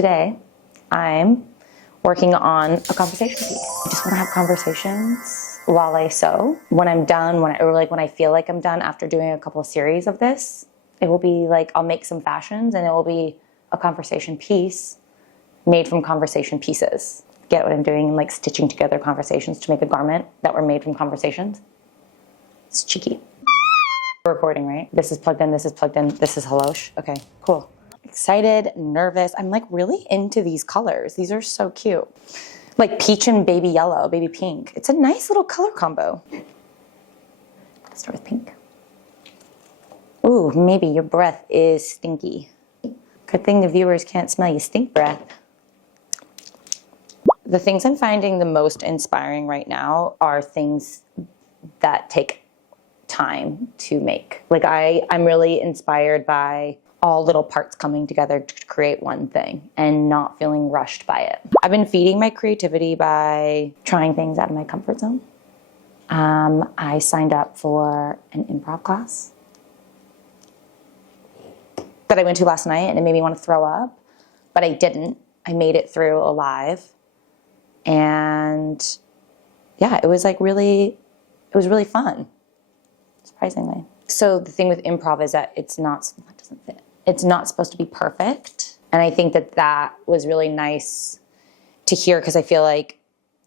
Today, I'm working on a conversation piece. I just want to have conversations while I sew. When I'm done, when I feel like I'm done after doing a couple of series of this, it will be like I'll make some fashions and it will be a conversation piece made from conversation pieces. Get what I'm doing? I'm like stitching together conversations to make a garment that were made from conversations. It's cheeky. We're recording, right? This is plugged in, this is plugged in, this is hellosh. Okay, cool. Excited, nervous. I'm like really into these colors. These are so cute. Like peach and baby yellow, baby pink. It's a nice little color combo. Let's start with pink. Ooh, maybe your breath is stinky. Good thing the viewers can't smell your stink breath. The things I'm finding the most inspiring right now are things that take time to make. Like I'm really inspired by all little parts coming together to create one thing and not feeling rushed by it. I've been feeding my creativity by trying things out of my comfort zone. I signed up for an improv class that I went to last night and it made me want to throw up, but I didn't. I made it through alive. And yeah, it was really fun, surprisingly. So the thing with improv is that it doesn't fit. It's not supposed to be perfect. And I think that was really nice to hear because I feel like,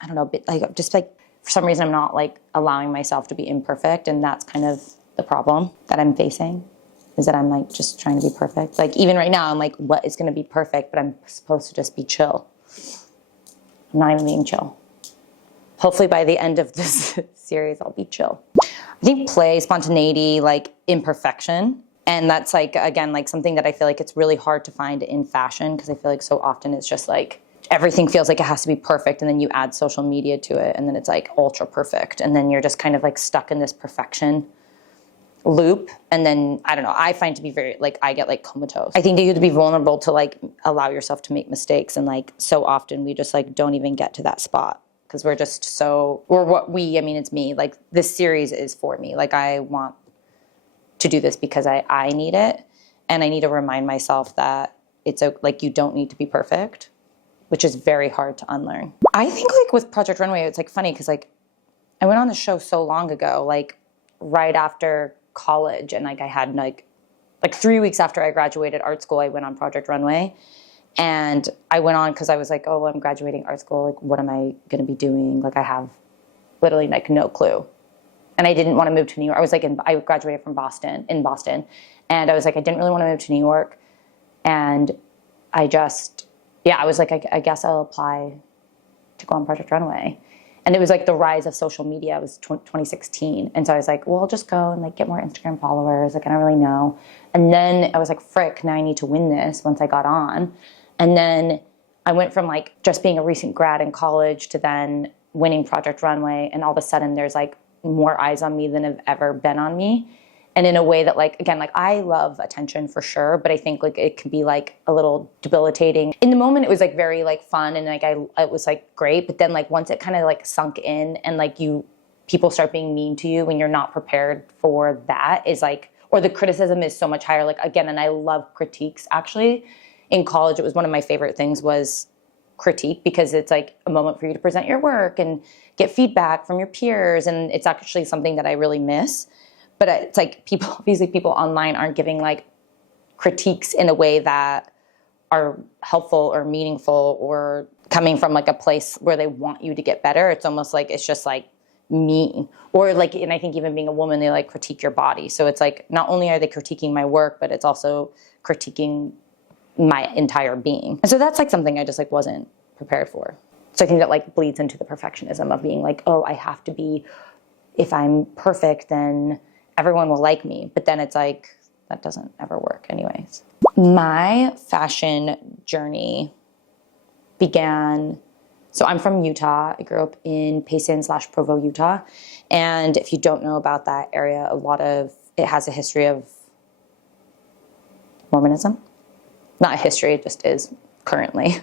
I don't know, for some reason I'm not like allowing myself to be imperfect. And that's kind of the problem that I'm facing, is that I'm like just trying to be perfect. Like even right now, I'm like, what is going to be perfect? But I'm supposed to just be chill. I'm not even being chill. Hopefully by the end of this series, I'll be chill. I think play, spontaneity, like imperfection. And that's like, again, like something that I feel like it's really hard to find in fashion because I feel like so often it's just like, everything feels like it has to be perfect and then you add social media to it and then it's like ultra perfect. And then you're just kind of like stuck in this perfection loop. And then, I don't know, I find to be very, like, I get like comatose. I think that you have to be vulnerable to like allow yourself to make mistakes. And like so often we just like don't even get to that spot. Because we're just so, it's me, like this series is for me. Like I want to do this because I need it. And I need to remind myself that like you don't need to be perfect, which is very hard to unlearn. I think like with Project Runway, it's like funny because like I went on the show so long ago, like right after college. And like I had like 3 weeks after I graduated art school, I went on Project Runway. And I went on because I was like, oh, well, I'm graduating art school. Like, what am I going to be doing? Like, I have literally like no clue. And I didn't want to move to New York. I was like, I graduated from Boston. And I was like, I didn't really want to move to New York. And I was like, I guess I'll apply to go on Project Runway. And it was like the rise of social media. It was 2016. And so I was like, well, I'll just go and like get more Instagram followers. Like, I don't really know. And then I was like, frick, now I need to win this once I got on. And then I went from like just being a recent grad in college to then winning Project Runway. And all of a sudden there's like more eyes on me than have ever been on me. And in a way that like, again, like I love attention for sure, but I think like it can be like a little debilitating. In the moment, it was like very like fun and like it was like great. But then like once it kind of like sunk in and like people start being mean to you when you're not prepared for that is like, or the criticism is so much higher. Like again, and I love critiques actually. In college, it was one of my favorite things was critique because it's like a moment for you to present your work and get feedback from your peers. And it's actually something that I really miss. But it's like obviously people online aren't giving like critiques in a way that are helpful or meaningful or coming from like a place where they want you to get better. It's almost like, it's just like mean. Or like, and I think even being a woman, they like critique your body. So it's like, not only are they critiquing my work, but it's also critiquing my entire being. And so that's like something I just like wasn't prepared for. So I think that like bleeds into the perfectionism of being like, oh, I have to be, if I'm perfect, then everyone will like me. But then it's like, that doesn't ever work anyways. My fashion journey began, so I'm from Utah. I grew up in Payson/Provo, Utah. And if you don't know about that area, it has a history of Mormonism. Not a history, it just is currently.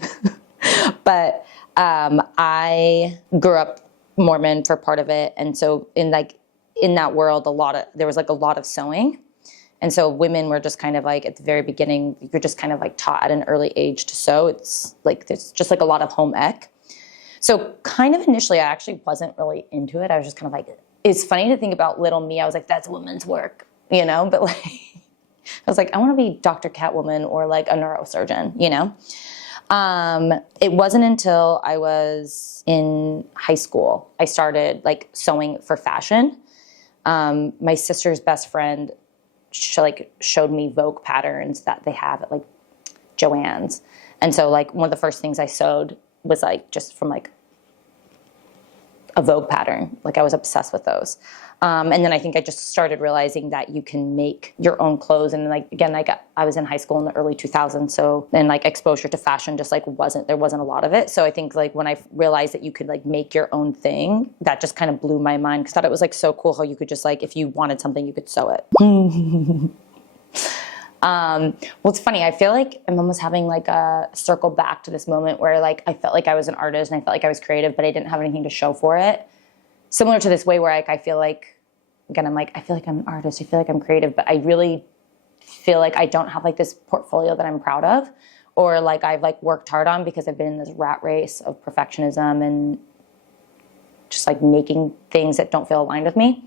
But I grew up Mormon for part of it. And so in that world, there was like a lot of sewing. And so women were just kind of like at the very beginning, you're just kind of like taught at an early age to sew. It's like, there's just like a lot of home ec. So kind of initially, I actually wasn't really into it. I was just kind of like, it's funny to think about little me. I was like, that's women's work, you know? But like, I was like, I want to be Dr. Catwoman or like a neurosurgeon, you know? It wasn't until I was in high school, I started like sewing for fashion. My sister's best friend showed me Vogue patterns that they have at like Joann's. And so like one of the first things I sewed was like just from like a Vogue pattern. Like I was obsessed with those. And then I think I just started realizing that you can make your own clothes. And like, again, I was in high school in the early 2000s. So then like exposure to fashion just like there wasn't a lot of it. So I think like when I realized that you could like make your own thing, that just kind of blew my mind. Cause I thought it was like so cool how you could just like, if you wanted something, you could sew it. Well, it's funny. I feel like I'm almost having like a circle back to this moment where like, I felt like I was an artist and I felt like I was creative, but I didn't have anything to show for it. Similar to this way where like, I feel like, again, I'm like, I feel like I'm an artist. I feel like I'm creative, but I really feel like I don't have like this portfolio that I'm proud of, or like I've like worked hard on because I've been in this rat race of perfectionism and just like making things that don't feel aligned with me.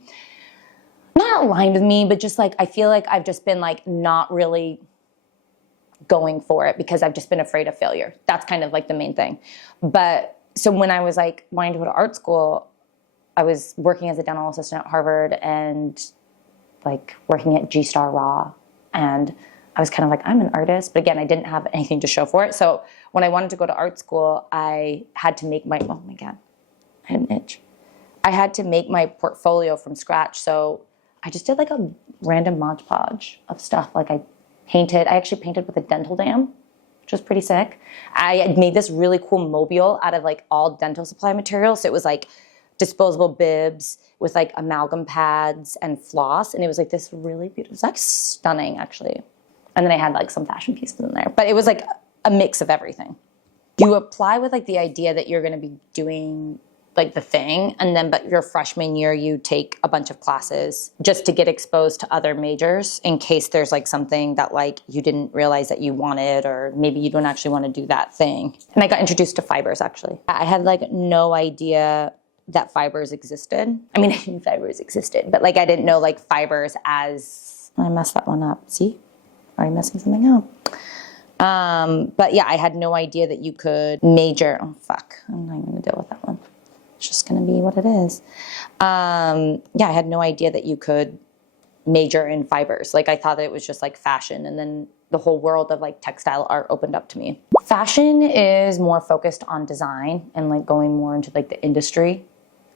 Not aligned with me, but just like, I feel like I've just been like not really going for it because I've just been afraid of failure. That's kind of like the main thing. But so when I was like wanting to go to art school, I was working as a dental assistant at Harvard and like working at G-Star Raw. And I was kind of like, I'm an artist. But again, I didn't have anything to show for it. So when I wanted to go to art school, I had to make oh my God, I had an itch. I had to make my portfolio from scratch. So I just did like a random Mod Podge of stuff. Like I actually painted with a dental dam, which was pretty sick. I had made this really cool mobile out of like all dental supply materials. So it was like disposable bibs with like amalgam pads and floss. And it was like this really beautiful, it was like stunning actually. And then I had like some fashion pieces in there, but it was like a mix of everything. You apply with like the idea that you're going to be doing like the thing. And then, but your freshman year, you take a bunch of classes just to get exposed to other majors in case there's like something that like you didn't realize that you wanted, or maybe you don't actually want to do that thing. And I got introduced to fibers actually. I had like no idea that fibers existed. I mean, I knew fibers existed, but like I didn't know like fibers as, I messed that one up. See, already messing something up. But yeah, I had no idea that you could major. Oh fuck, I'm not going to deal with that one. It's just going to be what it is. Yeah, I had no idea that you could major in fibers. Like I thought that it was just like fashion, and then the whole world of like textile art opened up to me. Fashion is more focused on design and like going more into like the industry.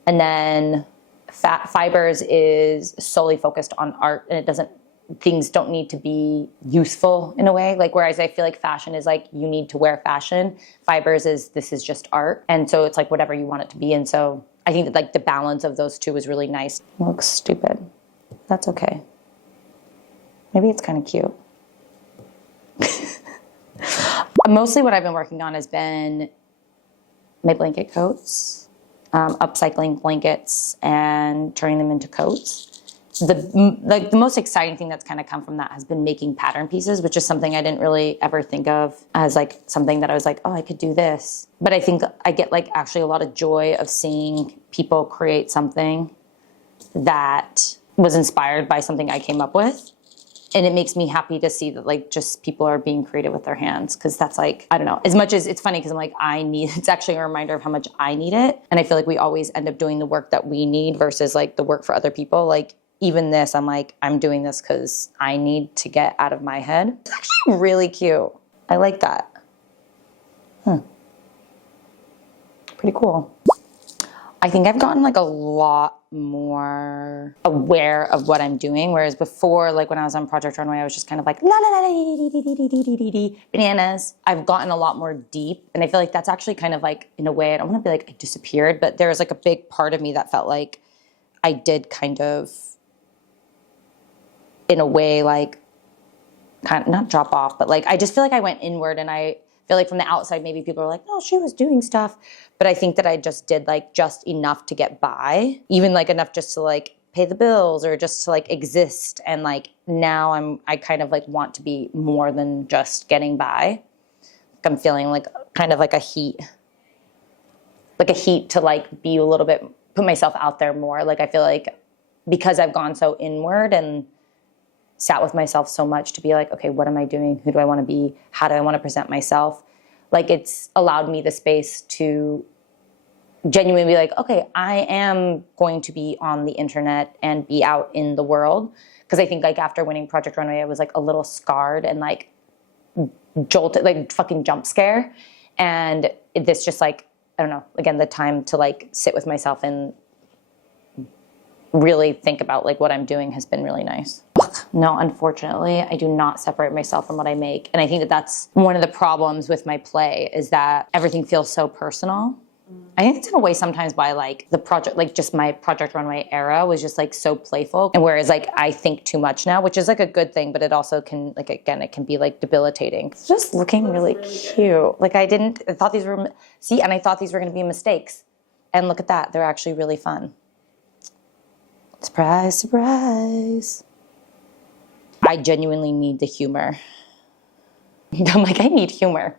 And then fibers is solely focused on art, and things don't need to be useful in a way. Like, whereas I feel like fashion is like, you need to wear fashion. Fibers this is just art. And so it's like whatever you want it to be. And so I think that like the balance of those two was really nice. It looks stupid. That's okay. Maybe it's kind of cute. Mostly what I've been working on has been my blanket coats. Upcycling blankets and turning them into coats. The most exciting thing that's kind of come from that has been making pattern pieces, which is something I didn't really ever think of as like something that I was like, oh, I could do this. But I think I get like actually a lot of joy of seeing people create something that was inspired by something I came up with. And it makes me happy to see that like just people are being creative with their hands. Cause that's like, I don't know, as much as it's funny cause I'm like, it's actually a reminder of how much I need it. And I feel like we always end up doing the work that we need versus like the work for other people. Like even this, I'm like, I'm doing this cause I need to get out of my head. It's actually really cute. I like that. Pretty cool. I think I've gotten like a lot more aware of what I'm doing. Whereas before, like when I was on Project Runway, I was just kind of like, la la la la bananas. I've gotten a lot more deep. And I feel like that's actually kind of like, in a way, I don't want to be like I disappeared, but there was like a big part of me that felt like I did kind of, in a way, like kind of not drop off, but like, I just feel like I went inward, and I feel like from the outside, maybe people are like, no, she was doing stuff. But I think that I just did like just enough to get by, even like enough just to like pay the bills or just to like exist. And like now I kind of like want to be more than just getting by. I'm feeling like kind of like a heat to like be a little bit, put myself out there more. Like I feel like because I've gone so inward and sat with myself so much to be like, okay, what am I doing? Who do I want to be? How do I want to present myself? Like it's allowed me the space to genuinely be like, okay, I am going to be on the internet and be out in the world. Because I think like after winning Project Runway, I was like a little scarred and like jolted, like fucking jump scare. And this just like, I don't know, again, the time to like sit with myself and really think about like what I'm doing has been really nice. No, unfortunately, I do not separate myself from what I make. And I think that that's one of the problems with my play is that everything feels so personal. I think it's in a way sometimes why like the project, like just my Project Runway era was just like so playful. And whereas like I think too much now, which is like a good thing, but it also can like, again, it can be like debilitating. It's just looking really cute. Like I thought these were, and I thought these were going to be mistakes. And look at that. They're actually really fun. Surprise, surprise. I genuinely need the humor. I'm like, I need humor.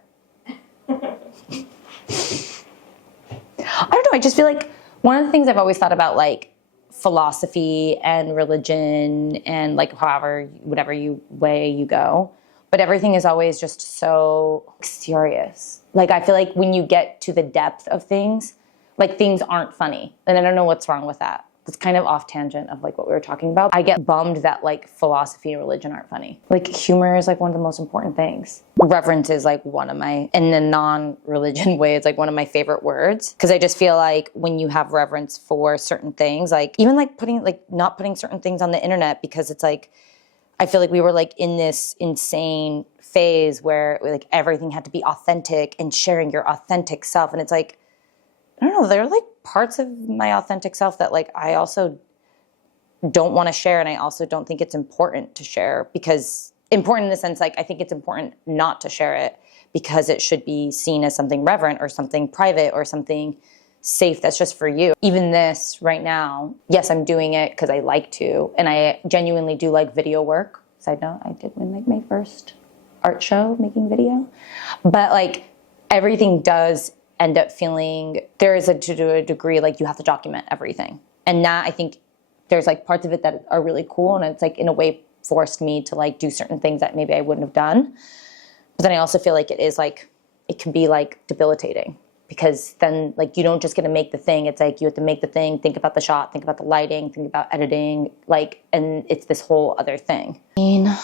I don't know, I just feel like one of the things I've always thought about like philosophy and religion and like whatever way you go, but everything is always just so serious. Like I feel like when you get to the depth of things, like things aren't funny. And I don't know what's wrong with that. It's kind of off tangent of like what we were talking about. I get bummed that like philosophy and religion aren't funny. Like humor is like one of the most important things. Reverence is like one of my, in the non-religion way, it's like one of my favorite words. Cause I just feel like when you have reverence for certain things, like even like not putting certain things on the internet because it's like, I feel like we were like in this insane phase where like everything had to be authentic and sharing your authentic self. And it's like, I don't know, there are like parts of my authentic self that like I also don't want to share, and I also don't think it's important to share, because important in the sense like I think it's important not to share it because it should be seen as something reverent or something private or something safe that's just for you. Even this right now, yes, I'm doing it because I like to, and I genuinely do like video work. Side note, I did win like my first art show making video, but like everything does end up feeling, there is to a degree, like you have to document everything. And that I think there's like parts of it that are really cool. And it's like in a way forced me to like do certain things that maybe I wouldn't have done. But then I also feel like it is like, it can be like debilitating because then like you don't just get to make the thing. It's like you have to make the thing, think about the shot, think about the lighting, think about editing, like, and it's this whole other thing. I mean, I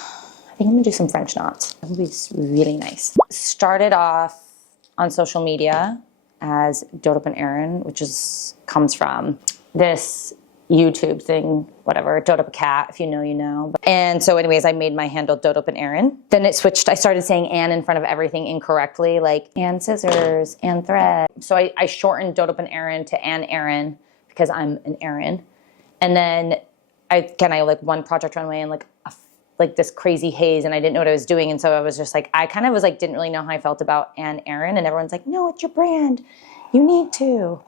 think I'm gonna do some French knots. That would be really nice. Started off on social media as Dope Up and Erin, which comes from this YouTube thing, whatever, Dope Up a Cat, if you know, you know. And so anyways, I made my handle Dope Up and Erin. Then it switched, I started saying Ann in front of everything incorrectly, like Ann Scissors, Ann Thread. So I shortened Dope Up and Erin to Ann Erin because I'm an Erin. And then I like won Project Runway and like this crazy haze, and I didn't know what I was doing. And so I was just like, I kind of was like, didn't really know how I felt about Ann Erin, and everyone's like, no, it's your brand. You need to.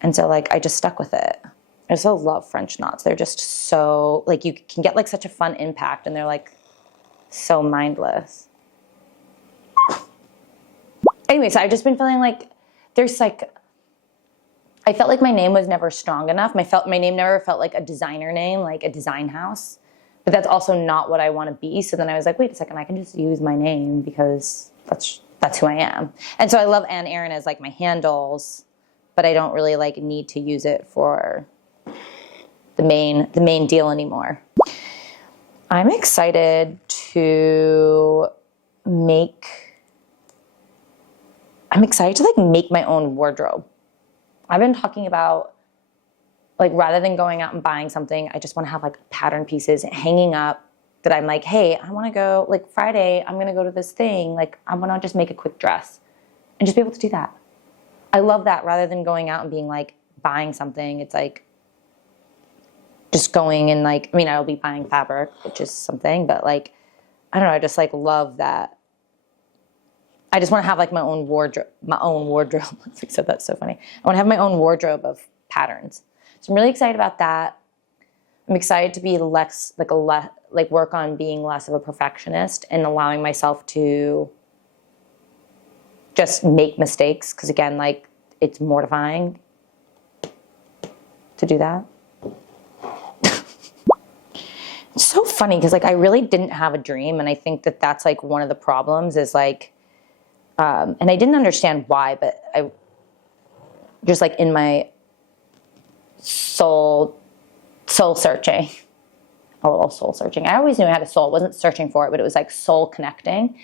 And so like, I just stuck with it. I so love French knots. They're just so, like you can get like such a fun impact, and they're like so mindless. Anyway, so I've just been feeling like there's like, I felt like my name was never strong enough. My name never felt like a designer name, like a design house. But that's also not what I want to be. So then I was like, wait a second, I can just use my name because that's who I am. And so I love Ann Erin as like my handles, but I don't really like need to use it for the main deal anymore. I'm excited to like make my own wardrobe. I've been talking about like rather than going out and buying something, I just want to have like pattern pieces hanging up that I'm like, hey, I want to go, like Friday, I'm going to go to this thing. Like I want to just make a quick dress and just be able to do that. I love that rather than going out and being like buying something. It's like just going and like, I mean, I'll be buying fabric, which is something, but like, I don't know. I just like love that. I just want to have like my own wardrobe. I said that's so funny. I want to have my own wardrobe of patterns. So I'm really excited about that. I'm excited to be less, like work on being less of a perfectionist and allowing myself to just make mistakes. Because again, like, it's mortifying to do that. It's so funny because like I really didn't have a dream, and I think that that's like one of the problems is like, and I didn't understand why, but I just like in my soul searching, a little soul searching. I always knew I had a soul. I wasn't searching for it, but it was like soul connecting.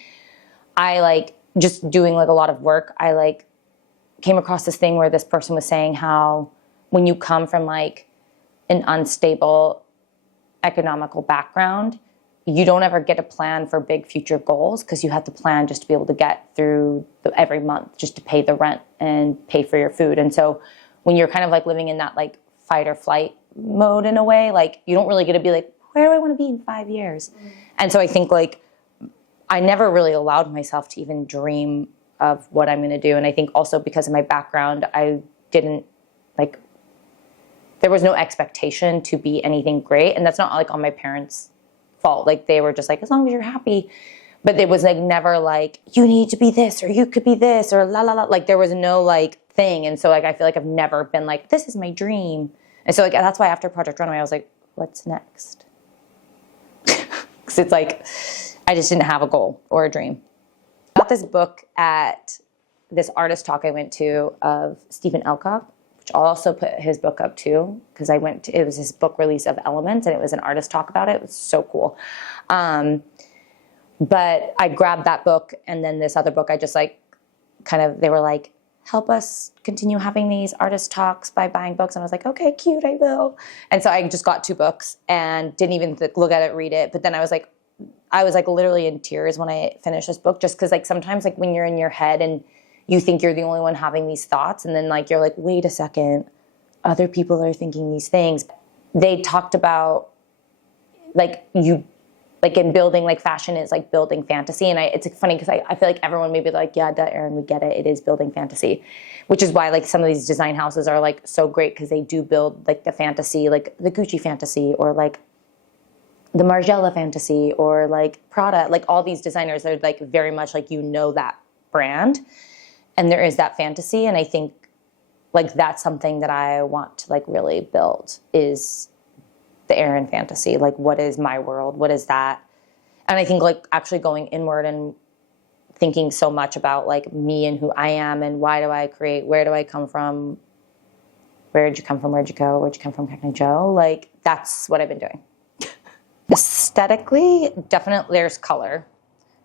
I like just doing like a lot of work. I like came across this thing where this person was saying how when you come from like an unstable economical background, you don't ever get a plan for big future goals because you have to plan just to be able to get through every month, just to pay the rent and pay for your food. And so when you're kind of like living in that like fight or flight mode in a way, like you don't really get to be like, where do I want to be in 5 years? And so I think like I never really allowed myself to even dream of what I'm going to do. And I think also because of my background, I didn't like, there was no expectation to be anything great. And that's not like on my parents' fault. Like they were just like, as long as you're happy. But it was like never like, you need to be this, or you could be this, or la la la. Like there was no like thing. And so like, I feel like I've never been like, this is my dream. And so like, that's why after Project Runway, I was like, what's next? Because it's like, I just didn't have a goal or a dream. I got this book at this artist talk I went to of Stephen Elcock, which I'll also put his book up too, because I went to, it was his book release of Elements, and it was an artist talk about it. It was so cool. But I grabbed that book, and then this other book, I just like, kind of, they were like, help us continue having these artist talks by buying books. And I was like, okay, cute, I will. And so I just got 2 books and didn't even look at it, read it. But then I was like literally in tears when I finished this book, just because like sometimes like when you're in your head and you think you're the only one having these thoughts, and then like you're like, wait a second, other people are thinking these things. They talked about like like in building, like fashion is like building fantasy. And it's funny because I feel like everyone may be like, yeah, duh, Erin, we get it. It is building fantasy, which is why like some of these design houses are like so great, because they do build like the fantasy, like the Gucci fantasy, or like the Margiela fantasy, or like Prada. Like all these designers are like very much like, you know, that brand, and there is that fantasy. And I think like that's something that I want to like really build, is the Erin fantasy. Like, what is my world? What is that? And I think like actually going inward and thinking so much about like me and who I am and why do I create, where do I come from, where did you come from, where'd you go, where'd you come from, Cacne Joe? Like that's what I've been doing. Aesthetically, definitely there's color.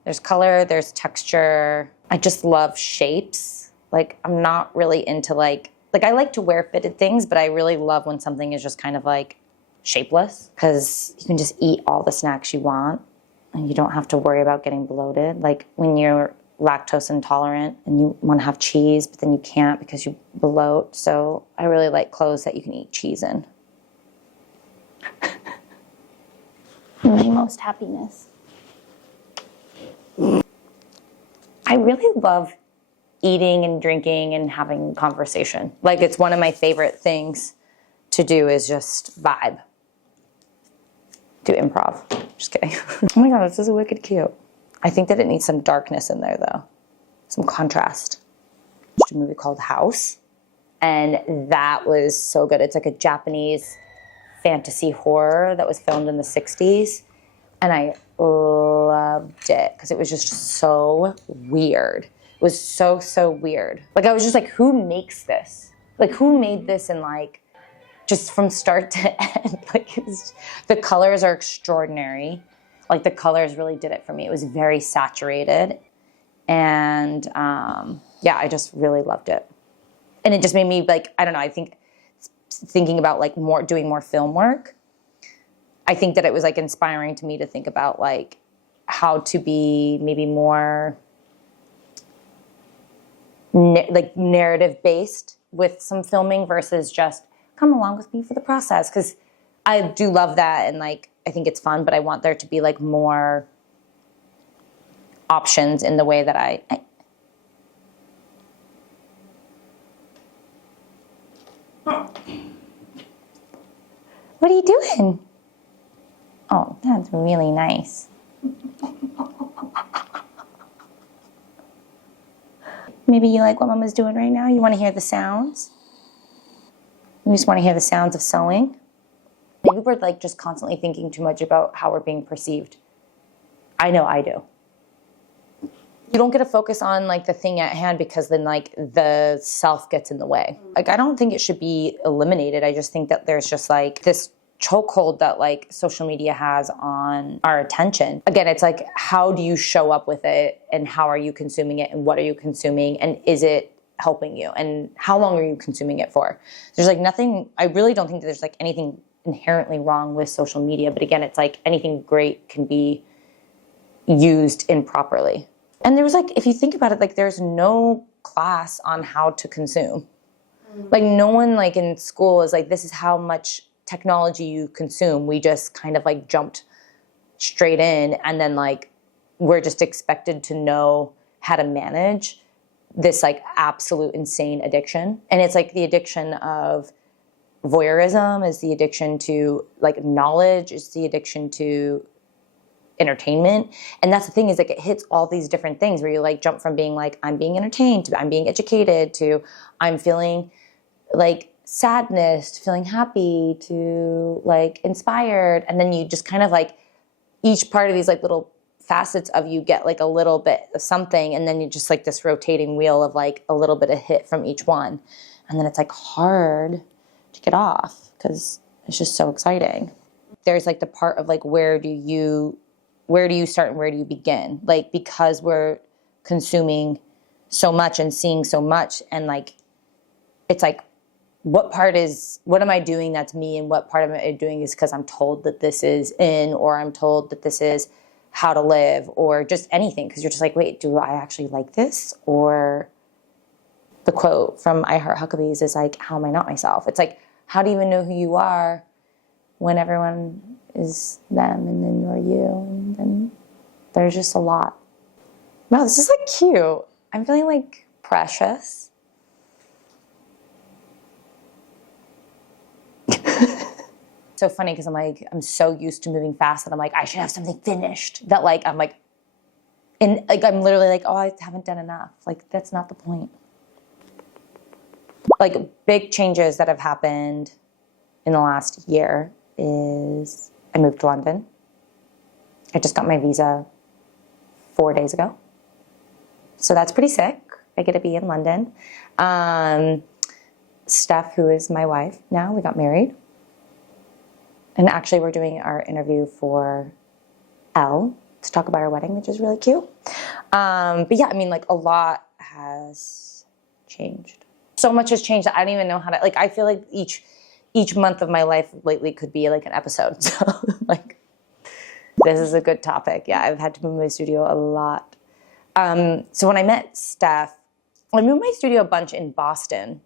There's color, there's texture. I just love shapes. Like I'm not really into like I like to wear fitted things, but I really love when something is just kind of like shapeless, because you can just eat all the snacks you want and you don't have to worry about getting bloated. Like when you're lactose intolerant and you want to have cheese, but then you can't because you bloat. So I really like clothes that you can eat cheese in. My most happiness. I really love eating and drinking and having conversation. Like it's one of my favorite things to do, is just vibe. Do improv. Just kidding. Oh my God, this is wicked cute. I think that it needs some darkness in there though. Some contrast. There's a movie called House, and that was so good. It's like a Japanese fantasy horror that was filmed in the 60s. And I loved it because it was just so weird. It was so, so weird. Like I was just like, who makes this? Like who made this, and like, just from start to end. Like the colors are extraordinary. Like the colors really did it for me. It was very saturated. And yeah, I just really loved it. And it just made me like, I don't know, I think thinking about like doing more film work, I think that it was like inspiring to me to think about like how to be maybe more like narrative based with some filming versus just come along with me for the process. Because I do love that, and like I think it's fun, but I want there to be like more options in the way that I What are you doing? That's really nice. Maybe you like what Mama's doing right now? You want to hear the sounds? You just want to hear the sounds of sewing? Maybe we're like just constantly thinking too much about how we're being perceived. I know I do. You don't get to focus on like the thing at hand because then like the self gets in the way. Like I don't think it should be eliminated. I just think that there's just like this chokehold that like social media has on our attention. Again, it's like, how do you show up with it and how are you consuming it and what are you consuming and is it helping you and how long are you consuming it for? There's like nothing, I really don't think that there's like anything inherently wrong with social media, but again, it's like anything great can be used improperly. And there was like, if you think about it, like there's no class on how to consume. Like no one like in school is like, this is how much technology you consume. We just kind of like jumped straight in and then like we're just expected to know how to manage this like absolute insane addiction. And it's like the addiction of voyeurism, is the addiction to like knowledge, is the addiction to entertainment. And that's the thing, is like it hits all these different things where you like jump from being like, I'm being entertained to I'm being educated to I'm feeling like sadness to feeling happy to like inspired. And then you just kind of like each part of these like little facets of you get like a little bit of something. And then you just like this rotating wheel of like a little bit of hit from each one. And then it's like hard to get off because it's just so exciting. There's like the part of like, where do you start and where do you begin? Like, because we're consuming so much and seeing so much and like, it's like, what am I doing that's me and what part of it I'm doing is because I'm told that this is in or I'm told that this is how to live or just anything. Because you're just like, wait, do I actually like this? Or the quote from I Heart Huckabees is like, how am I not myself? It's like, how do you even know who you are when everyone is them and then you're you? And then there's just a lot. Wow, this is like cute. I'm feeling like precious. So funny because I'm so used to moving fast that I'm like, I should have something finished. That like, I'm like, and like, I'm literally like, oh, I haven't done enough. Like, that's not the point. Like, big changes that have happened in the last year is I moved to London. I just got my visa 4 days ago. So that's pretty sick. I get to be in London. Steph, who is my wife now, we got married. And actually we're doing our interview for Elle to talk about our wedding, which is really cute. But yeah, I mean, like a lot has changed. So much has changed that I don't even know how to, like, I feel like each month of my life lately could be like an episode. So like, this is a good topic. Yeah, I've had to move my studio a lot. So when I met Steph, I moved my studio a bunch in Boston.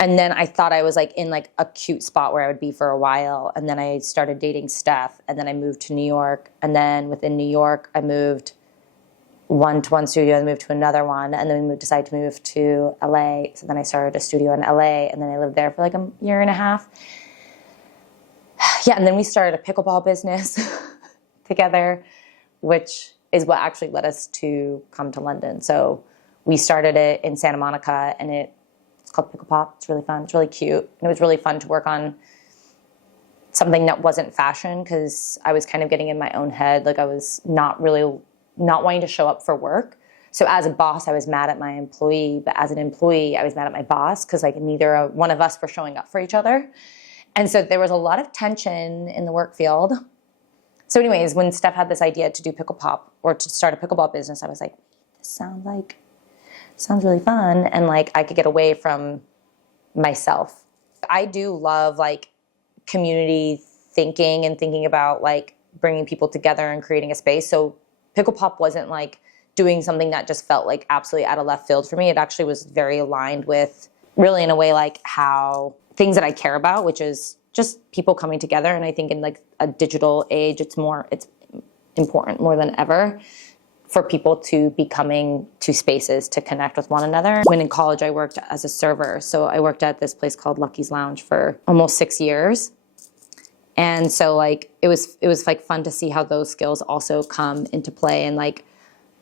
And then I thought I was like in like a cute spot where I would be for a while. And then I started dating Steph. And then I moved to New York. And then within New York, I moved one to one studio and moved to another one. And then we decided to move to LA. So then I started a studio in LA. And then I lived there for like a year and a half. Yeah, and then we started a pickleball business together, which is what actually led us to come to London. So we started it in Santa Monica, and it's called Pickle Pop. It's really fun. It's really cute. And it was really fun to work on something that wasn't fashion because I was kind of getting in my own head. Like I was not wanting to show up for work. So as a boss, I was mad at my employee, but as an employee, I was mad at my boss because like neither one of us were showing up for each other. And so there was a lot of tension in the work field. So anyways, when Steph had this idea to do Pickle Pop or to start a pickleball business, I was like, this sounds really fun. And like, I could get away from myself. I do love like community thinking and thinking about like bringing people together and creating a space. So Pickle Pop wasn't like doing something that just felt like absolutely out of left field for me. It actually was very aligned with really in a way like how things that I care about, which is just people coming together. And I think in like a digital age, it's important more than ever for people to be coming to spaces to connect with one another. When in college, I worked as a server. So I worked at this place called Lucky's Lounge for almost 6 years. And so like, it was like fun to see how those skills also come into play. And like,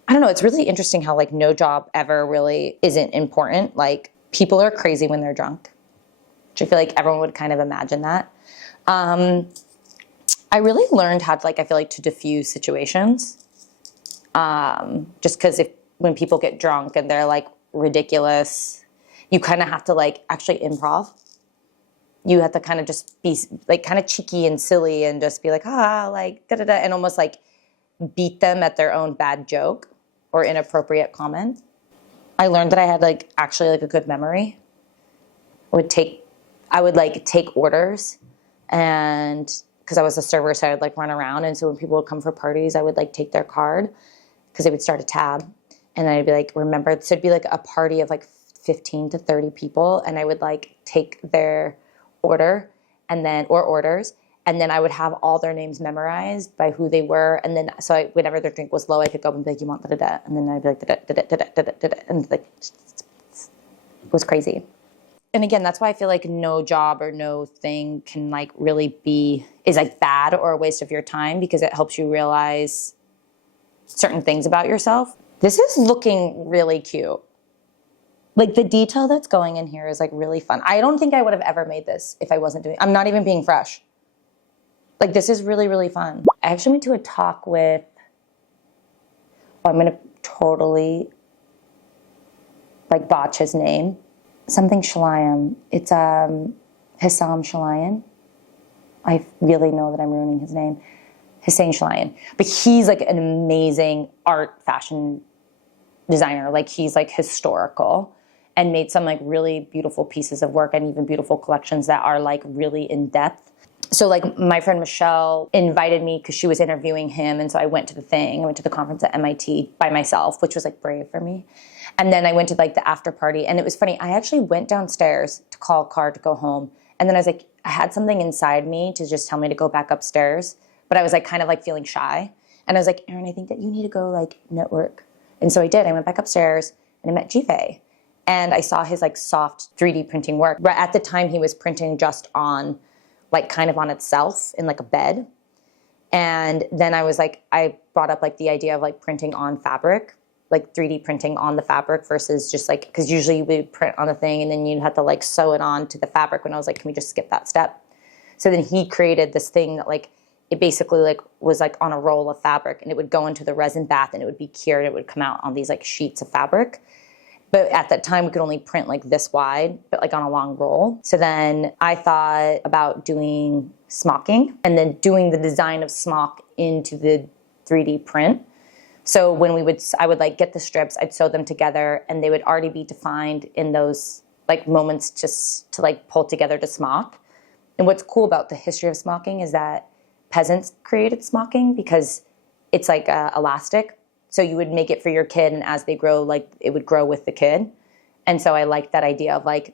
I don't know, it's really interesting how like no job ever really isn't important. Like people are crazy when they're drunk, which I feel like everyone would kind of imagine that. I really learned how to like, I feel like to diffuse situations. Just because when people get drunk and they're like ridiculous, you kind of have to like actually improv. You have to kind of just be like kind of cheeky and silly and just be like, like da da da, and almost like beat them at their own bad joke or inappropriate comment. I learned that I had like actually like a good memory. I would like take orders, and because I was a server, so I would like run around, and so when people would come for parties, I would like take their card because they would start a tab, and then I'd be like, remember, so it'd be like a party of like 15 to 30 people, and I would like take their order or orders, and then I would have all their names memorized by who they were, and then so whenever their drink was low, I could go up and be like, you want da da da, and then I'd be like da da da da da da da, and like it was crazy. And again, that's why I feel like no job or no thing can like really is like bad or a waste of your time, because it helps you realize certain things about yourself. This is looking really cute. Like the detail that's going in here is like really fun. I don't think I would have ever made this if I wasn't I'm not even being fresh. Like this is really, really fun. I actually went to a talk with, I'm going to totally like botch his name. Something Shalayam. It's Hissam Shalayan. I really know that I'm ruining his name. Hussein Shalayan. But he's like an amazing art fashion designer. Like he's like historical and made some like really beautiful pieces of work and even beautiful collections that are like really in depth. So like my friend Michelle invited me because she was interviewing him, and so I went to the thing. I went to the conference at MIT by myself, which was like brave for me. And then I went to like the after party, and it was funny. I actually went downstairs to call a car to go home, and then I was like, I had something inside me to just tell me to go back upstairs, but I was like kind of like feeling shy, and I was like, Erin, I think that you need to go like network. And so I did. I went back upstairs and I met Jife, and I saw his like soft 3D printing work. But at the time, he was printing just on like kind of on itself in like a bed. And then I brought up like the idea of like printing on fabric, like 3D printing on the fabric versus just like, because usually we would print on a thing and then you'd have to like sew it on to the fabric. When I was like, can we just skip that step? So then he created this thing that like, it basically like was like on a roll of fabric, and it would go into the resin bath and it would be cured. It would come out on these like sheets of fabric. But at that time, we could only print like this wide, but like on a long roll. So then I thought about doing smocking and then doing the design of smock into the 3D print. So when I would like get the strips, I'd sew them together, and they would already be defined in those like moments just to like pull together to smock. And what's cool about the history of smocking is that peasants created smocking because it's like elastic. So you would make it for your kid, and as they grow, like it would grow with the kid. And so I liked that idea of like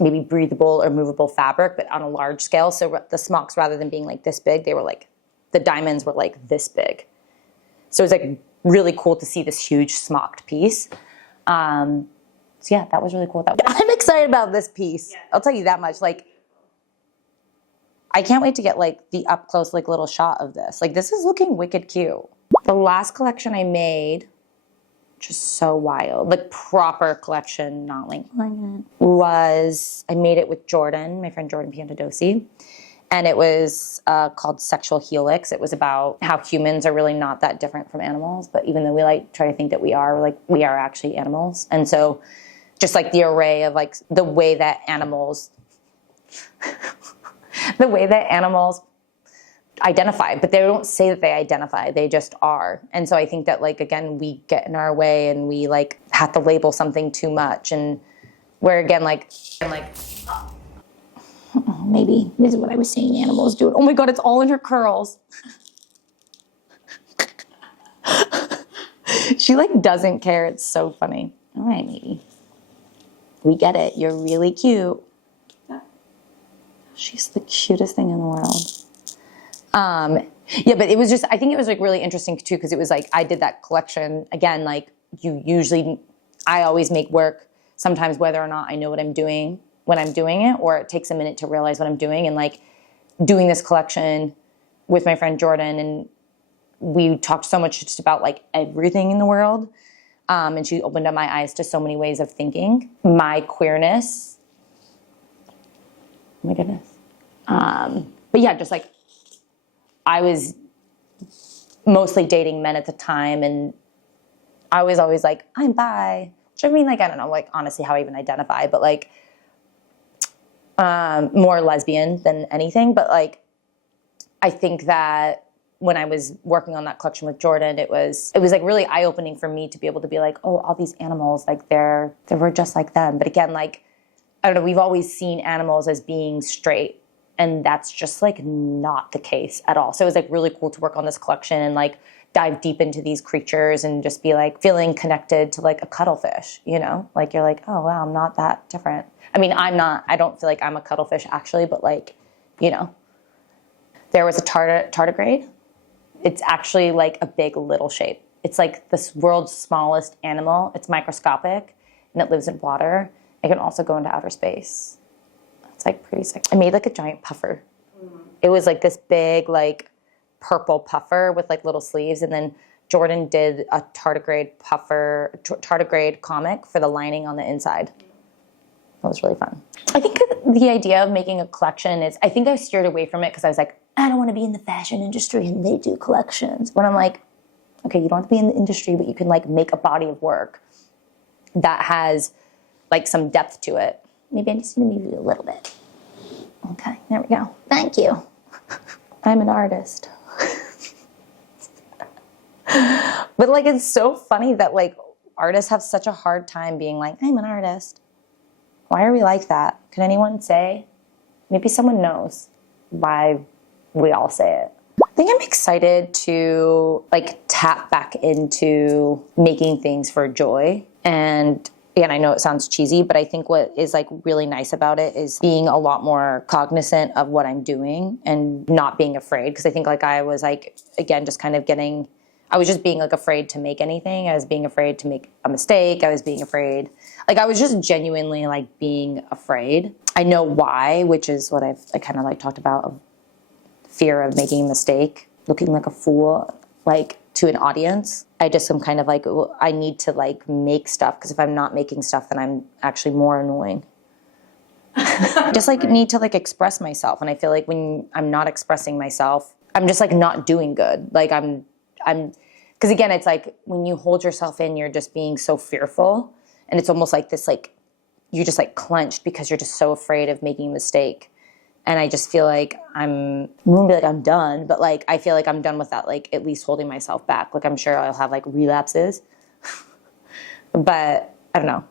maybe breathable or movable fabric, but on a large scale. So the smocks, rather than being like this big, they were like, the diamonds were like this big. So it was like really cool to see this huge smocked piece. So yeah, that was really cool. I'm excited about this piece. Yeah. I'll tell you that much. Like, I can't wait to get like the up close, like little shot of this. Like this is looking wicked cute. The last collection I made, just so wild, like proper collection, not like, was, I made it with Jordan, my friend Jordan Piantadosi. And it was called Sexual Helix. It was about how humans are really not that different from animals, but even though we like try to think that we are actually animals. And so just like the array of like the way that animals identify, but they don't say that they identify, they just are. And so I think that like, again, we get in our way and we like have to label something too much, and where again, like, maybe this is what I was saying animals do. Oh my God, it's all in her curls. She like doesn't care. It's so funny. All right, maybe. We get it. You're really cute. She's the cutest thing in the world. Yeah, but it was just, I think it was like really interesting too, because it was like, I did that collection again, like I always make work sometimes whether or not I know what I'm doing when I'm doing it, or it takes a minute to realize what I'm doing. And like, doing this collection with my friend Jordan, and we talked so much just about like everything in the world. And she opened up my eyes to so many ways of thinking. My queerness, oh my goodness. But yeah, just like, I was mostly dating men at the time, and I was always like, I'm bi. Which I mean, like, I don't know, like, honestly, how I even identify, but like, more lesbian than anything. But like, I think that when I was working on that collection with Jordan, it was like really eye-opening for me to be able to be like, oh, all these animals, like we're just like them. But again, like, I don't know, we've always seen animals as being straight, and that's just like not the case at all. So it was like really cool to work on this collection and like dive deep into these creatures and just be like feeling connected to like a cuttlefish, you know? Like you're like, oh wow, I'm not that different. I mean, I don't feel like I'm a cuttlefish actually, but like, you know. There was a tardigrade. It's actually like a big little shape. It's like the world's smallest animal. It's microscopic and it lives in water. It can also go into outer space. It's like pretty sick. I made like a giant puffer. It was like this big like purple puffer with like little sleeves, and then Jordan did a tardigrade comic for the lining on the inside. That was really fun. I think the idea of making a collection is, I think I steered away from it because I was like, I don't want to be in the fashion industry and they do collections. When I'm like, okay, you don't have to be in the industry, but you can like make a body of work that has like some depth to it. Maybe I just need to move you a little bit. Okay, there we go. Thank you. I'm an artist. But like, it's so funny that like artists have such a hard time being like, I'm an artist. Why are we like that? Can anyone say? Maybe someone knows why we all say it. I think I'm excited to like tap back into making things for joy. And again, I know it sounds cheesy, but I think what is like really nice about it is being a lot more cognizant of what I'm doing and not being afraid. Because I think like I was like, again, just kind of I was just being like afraid to make anything. I was being afraid to make a mistake. I was being afraid. Like I was just genuinely like being afraid. I know why, which is what I kind of like talked about, of fear of making a mistake, looking like a fool, like to an audience. I just am kind of like, I need to like make stuff, because if I'm not making stuff, then I'm actually more annoying. Just like need to like express myself. And I feel like when I'm not expressing myself, I'm just like not doing good. Like I'm, because again, it's like when you hold yourself in, you're just being so fearful. And it's almost like this, like, you're just like clenched because you're just so afraid of making a mistake. And I just feel like I won't be like I'm done, but like I feel like I'm done with that, like at least holding myself back. Like I'm sure I'll have like relapses, but I don't know.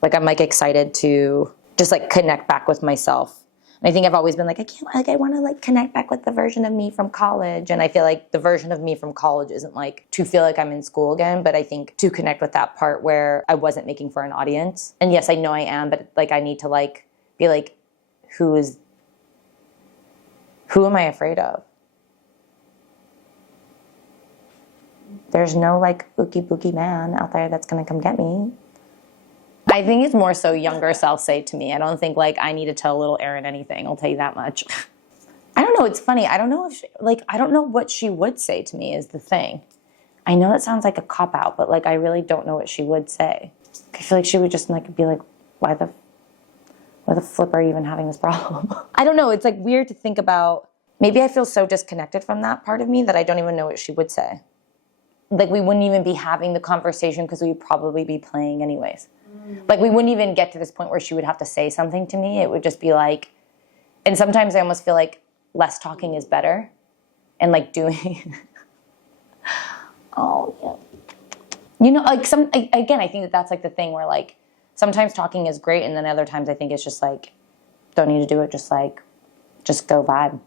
Like I'm like excited to just like connect back with myself. And I think I've always been like, I want to like connect back with the version of me from college. And I feel like the version of me from college isn't like to feel like I'm in school again, but I think to connect with that part where I wasn't making for an audience. And yes, I know I am, but like I need to like be like, who am I afraid of? There's no like ookie bookie man out there that's gonna come get me. I think it's more so younger self say to me. I don't think like I need to tell little Erin anything. I'll tell you that much. I don't know. It's funny. I don't know if I don't know what she would say to me is the thing. I know that sounds like a cop out, but like I really don't know what she would say. I feel like she would just like be like, why the flip are you even having this problem? I don't know. It's like weird to think about. Maybe I feel so disconnected from that part of me that I don't even know what she would say. Like we wouldn't even be having the conversation because we'd probably be playing anyways. Like we wouldn't even get to this point where she would have to say something to me. It would just be like, and sometimes I almost feel like less talking is better and like doing. Oh, yeah. You know, like again, I think that's like the thing where like sometimes talking is great. And then other times I think it's just like, don't need to do it. Just go vibe.